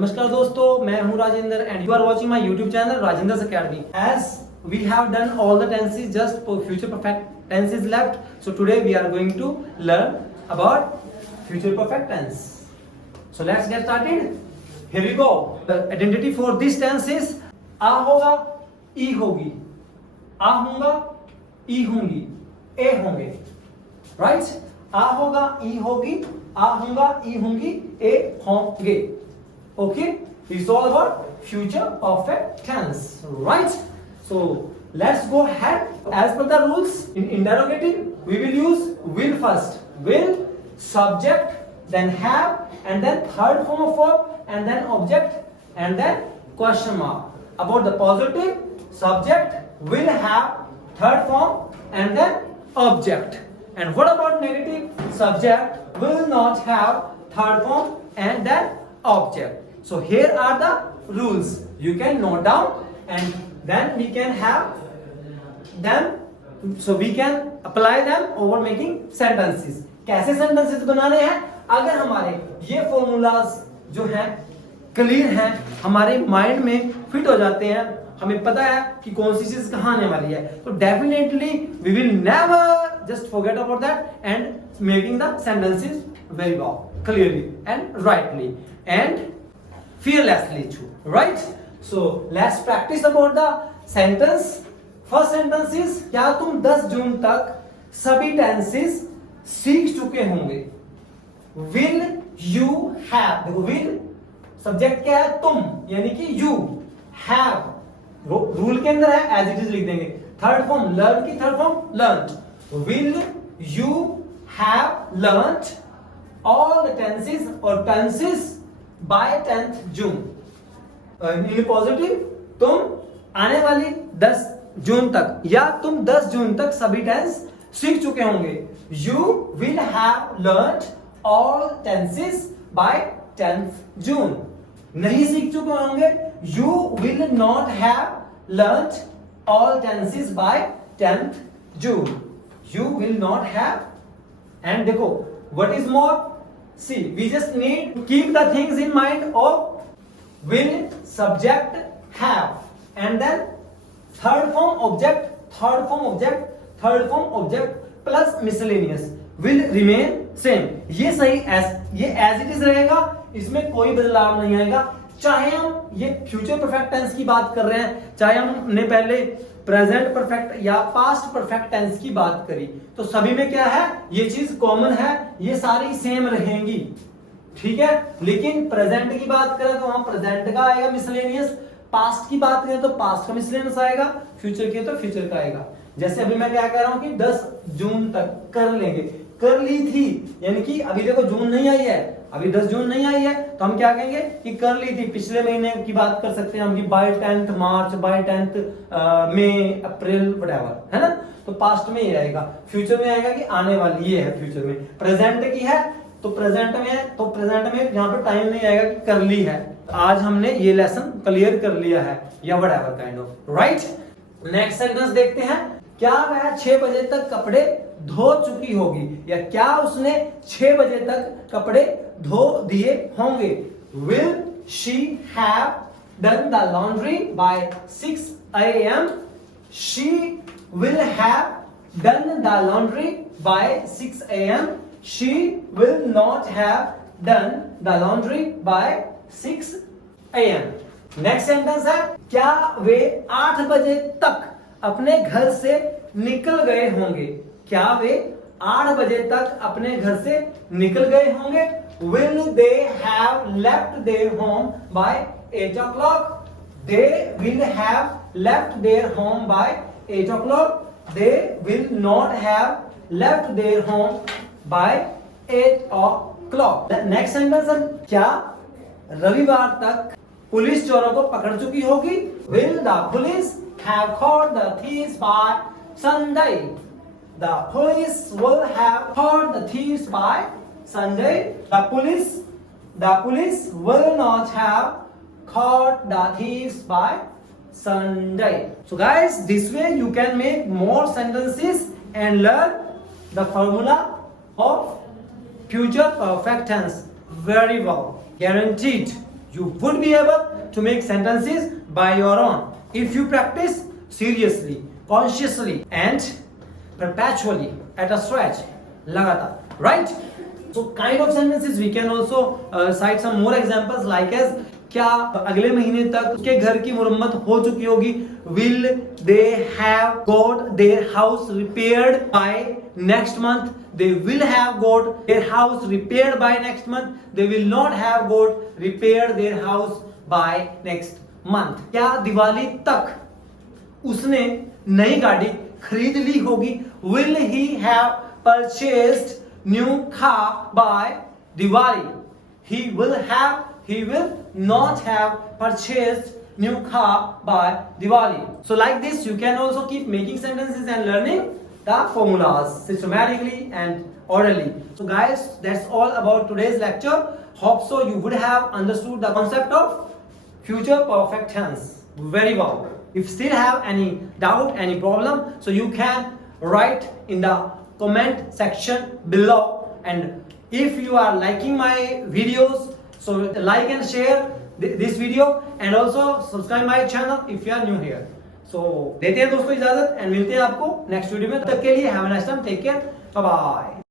नमस्कार दोस्तों, मैं हूं Rajendra and you are watching my YouTube channel Rajendra's Academy. As we have done all the tenses, just for future perfect tenses left. So today we are going to learn about future perfect tense. So let's get started. Here we go. The identity for this tense is आ होगा, ई होगी, आ होगा, ई होंगी, ए होंगे. Right? आ होगा, ई होगी, आ होगा, ई होंगी, ए होंगे. Okay, it's all about future perfect tense, right? So let's go ahead. As per the rules, in interrogative we will use will first. Will, subject, then have, and then third form of verb, and then object, and then question mark. About the positive, subject, will have, third form, and then object. And what about negative? Subject will not have, third form, and then object. So here are the rules. You can note down and then we can have them. So we can apply them over making sentences. कैसे sentences बनाने हैं? अगर हमारे ये formulas जो हैं clear हैं, हमारे माइंड में फिट हो जाते हैं, हमें पता है कि कौन सी चीज कहाँ आने वाली है, तो definitely we will never just forget about that and making the sentences very well, clearly and rightly and fearlessly too, right? So let's practice about the sentence. First sentence is क्या तुम 10 जून तक सभी tenses सीख चुके होंगे? Will you have, देखो will subject क्या है? तुम, यानी कि you have, रूल के अंदर है as it is लिख देंगे. थर्ड फॉर्म learn की third form learned. Will you have learned all the tenses or tenses by 10th June? In positive, तुम आने वाली 10 जून तक या तुम 10 जून तक सभी टेंस सीख चुके होंगे. You will have learned all tenses by 10th June. नहीं सीख चुके होंगे. You will not have learned all tenses by 10th June. You will not have. And देखो, what is more? See, we just need to keep the things in mind of will, subject, have, and then third form object, third form object, third form object plus miscellaneous will remain same. ये सही ये as it is रहेगा, इसमें कोई बदलाव नहीं आएगा. चाहे हम ये फ्यूचर परफेक्ट टेंस की बात कर रहे हैं, चाहे हमने पहले प्रेजेंट परफेक्ट या पास्ट परफेक्ट टेंस की बात करी, तो सभी में क्या है, ये चीज कॉमन है, ये सारी सेम रहेंगी. ठीक है, लेकिन प्रेजेंट की बात करें तो वहां प्रेजेंट का आएगा मिसलेनियस, पास्ट की बात करें तो पास्ट का मिसलेनियस आएगा, फ्यूचर की तो फ्यूचर का आएगा. जैसे अभी मैं क्या कह रहा हूं कि 10 जून तक कर लेंगे, कर ली थी, यानी कि अभी देखो जून नहीं आई है, अभी 10 जून नहीं आई है, तो हम क्या कहेंगे कि कर ली थी. पिछले महीने की बात कर सकते हैं हम कि बाय 10th मार्च, बाय 10th मई, अप्रैल, व्हाटएवर, है ना. तो पास्ट में ये आएगा. फ्यूचर में आएगा कि आने वाली, ये है फ्यूचर में. प्रेजेंट की है तो प्रेजेंट में है, तो प्रेजेंट में यहाँ पे टाइम नहीं आएगा कि कर ली है. आज हमने ये लेसन क्लियर कर लिया है या whatever kind of, right. Next sentence देखते हैं. क्या वह 6 बजे तक कपड़े धो चुकी होगी, या क्या उसने 6 बजे तक कपड़े धो दिए होंगे? Will she have done the laundry by 6 a.m.? She will have done the laundry by 6 a.m. She will not have done the laundry by 6 a.m. Next sentence है. क्या वे 8 बजे तक अपने घर से निकल गए होंगे? क्या वे 8 बजे तक अपने घर से निकल गए होंगे? Will they have left their home by 8 o'clock? They will have left their home by 8 o'clock. They will not have left their home by 8 o'clock. The next sentence है. क्या रविवार तक पुलिस चोरों को पकड़ चुकी होगी? Will the police have caught the thieves by Sunday? The police will have caught the thieves by Sunday. The police will not have caught the thieves by Sunday. So guys, this way you can make more sentences and learn the formula of future perfect tense very well, guaranteed. you would be able to make sentences by your own if you practice seriously, consciously and perpetually at a stretch, लगातार, right? So kind of sentences we can also cite some more examples like as क्या अगले महीने तक उसके घर की मुरम्मत हो चुकी होगी? Will they have got their house repaired by next month? They will have got their house repaired by next month. They will not have got repaired their house by next month. क्या दिवाली तक उसने नई गाड़ी खरीद ली होगी? Will he have purchased new car by Diwali? He will not have purchased new car by Diwali. So like this you can also keep making sentences and learning the formulas systematically and orally. So guys, that's all about today's lecture. Hope so you would have understood the concept of future perfect tense very well. If still have any doubt, any problem, so you can write in the comment section below. And if you are liking my videos, so like and share this video and also subscribe my channel if you are new here. So देते हैं दोस्तों इजाजत and मिलते हैं आपको next video में. तब तक के लिए have a nice time, take care, bye bye.